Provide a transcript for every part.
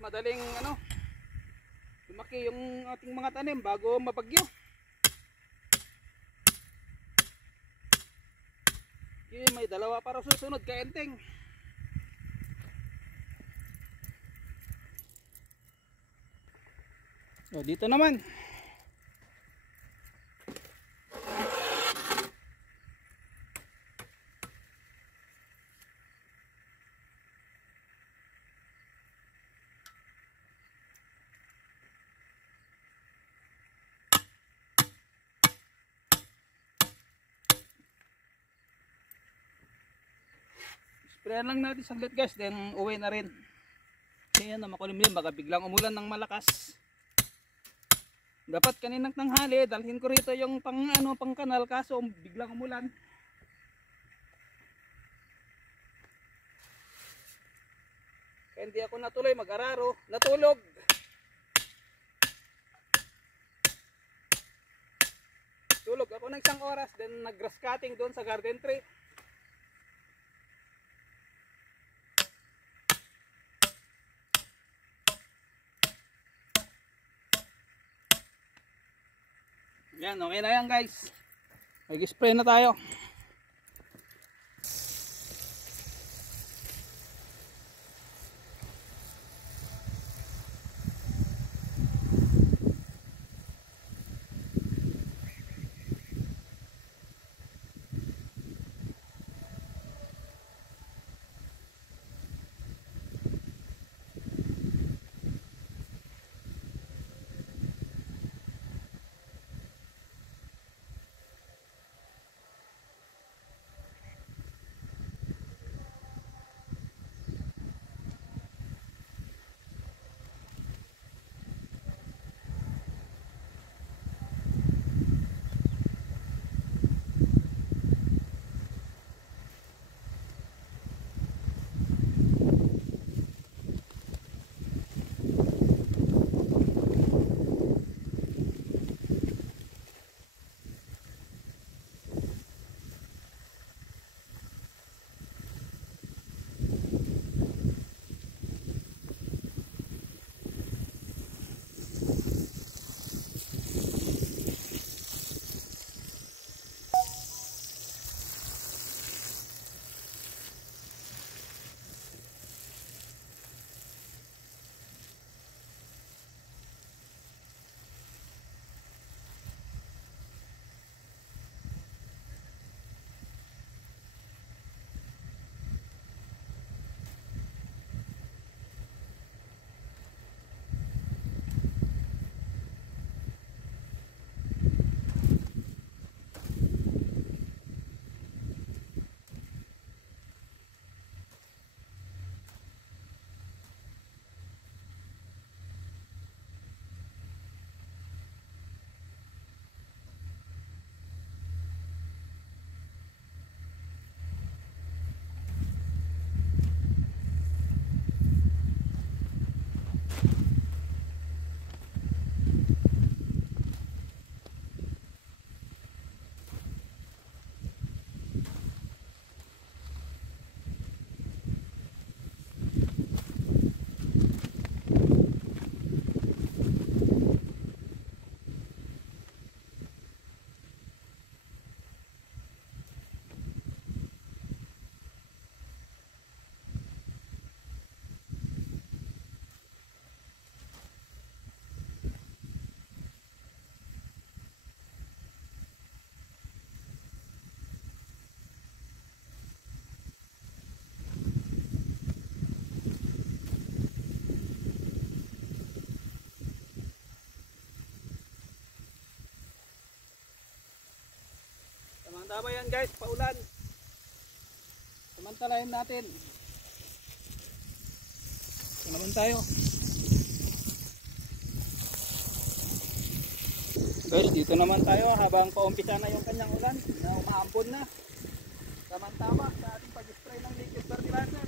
madaling lumaki yung ating mga tanim bago mabagyo. May dalawa para susunod ka enteng. O, dito naman sprayan lang natin saglit guys, then uwi na rin. Kasi yan na makulimlim, baka biglang umulan ng malakas. Dapat kaninang tanghali dalhin ko rito yung pang kanal, kaso biglang umulan. Kaya hindi ako natuloy mag-araro, natulog. Tulog ako ng isang oras, then nag-grass cutting doon sa garden tree. Yan, okay na yan guys. Mag-spray na tayo. Tama yan guys, paulan. Samantalahin natin. Ito naman tayo. Guys, dito naman tayo habang paumpisa na yung kanyang ulan na umaambon na. Tama-tama sa ating pag-spray ng liquid fertilizer.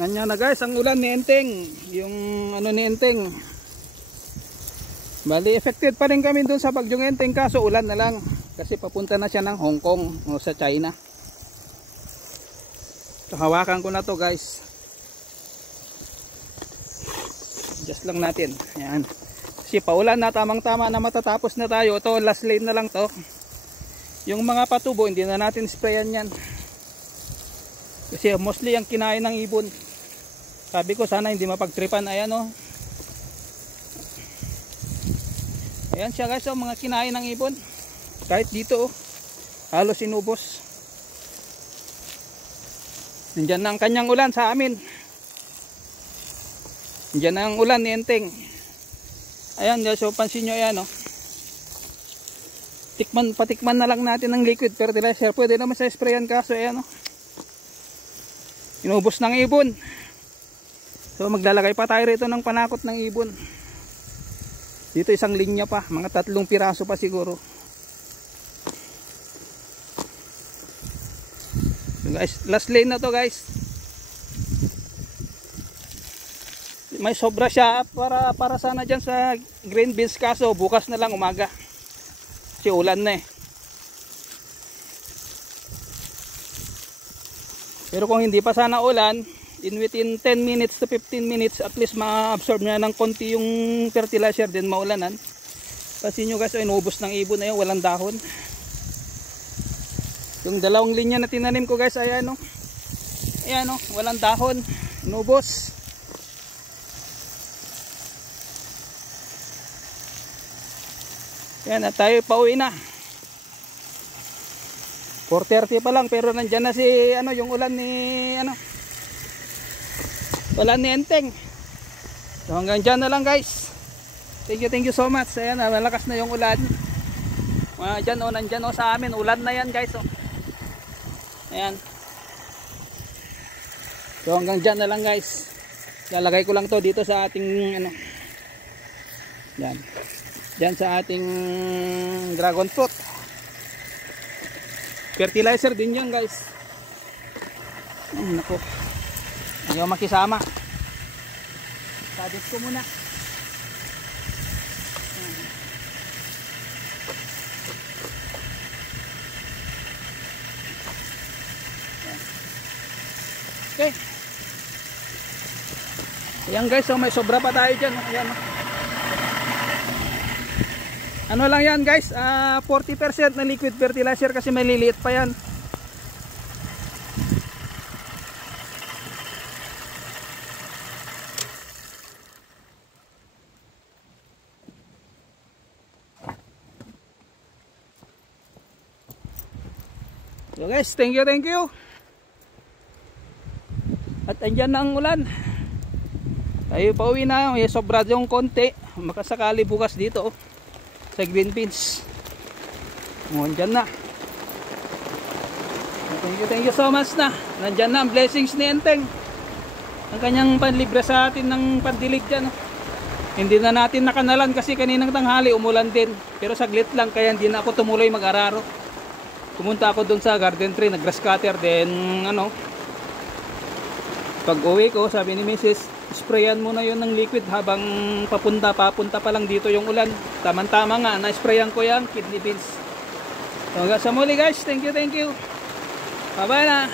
Ganyan na guys ang ulan ni Enteng. Yung ano ni Enteng. Bali affected pa rin kami doon sa bagyong Enteng, kaso ulan na lang. Kasi papunta na siya ng Hong Kong o sa China. So, hawakan ko na to guys. Just lang natin. Ayan. Kasi paulan na, tamang tama na matatapos na tayo. Ito last lane na lang to. Yung mga patubo hindi na natin sprayan yan. Kasi mostly ang kinain ng ibon. Sabi ko sana hindi mapagtripan. Ayan o. Ayan siya guys, mga kinain ng ibon. Kahit dito halos inubos. Nandiyan na ang kanyang ulan sa amin. Nandiyan na ang ulan ni Enteng. Ayan guys, so pansin nyo yan o. Patikman na lang natin ng liquid fertilizer. Pwede naman sa sprayan, kaso ayan o. Inubos ng ibon. So maglalagay pa tayo rito ng panakot ng ibon. Dito isang linya pa, mga 3 piraso pa siguro. So guys, last lane na to guys. May sobra siya para sana dyan sa green beans, kaso bukas na lang umaga. Kasi ulan na eh. Pero kung hindi pa sana ulan, within 10 minutes to 15 minutes at least ma-absorb niya ng konti yung fertilizer, din maulanan. Kasi nyo guys, inubos ng ibon na yun, walang dahon. Yung 2 linya na tinanim ko guys, ayan o. Ayan o, walang dahon, inubos. Ayan, at tayo pauwi na. 4:30 pa lang, pero nandyan na si yung ulan ni ulan ni Enteng. So hanggang dyan na lang guys. Thank you so much. Ayan, malakas na yung ulan. Dyan nandyan sa amin, ulan na yan guys o. Ayan. So hanggang dyan na lang guys. Lalagay ko lang to dito sa ating yan. Dyan sa ating dragon fruit. Fertilizer din yan guys. Naku, ayaw makisama. Sabit ko muna. Okay. Ayan guys, so may sobra pa tayo dyan. Ayan. Ano lang yan guys, 40% na liquid fertilizer kasi may liliit pa yan. So guys, thank you. At andyan na ang ulan. Tayo pauwi na, may sobra yung konti. Makasakali bukas dito sa green beans. Andyan na. Thank you so much na. Nandyan na ang blessings ni Enteng. Ang kanyang panlibre sa atin ng pandilig dyan. Hindi na natin nakanalan kasi kaninang tanghali umulan din. Pero saglit lang, kaya hindi na ako tumuloy mag-araro. Pumunta ako dun sa garden tree, nag-grass cutter. Then pag uwi ko, sabi ni Mrs., sprayan mo na yun ng liquid habang papunta pa lang dito yung ulan. Tama nga, na-sprayan ko yan, kidney beans. So hanggang sa muli guys, thank you. Bye bye na.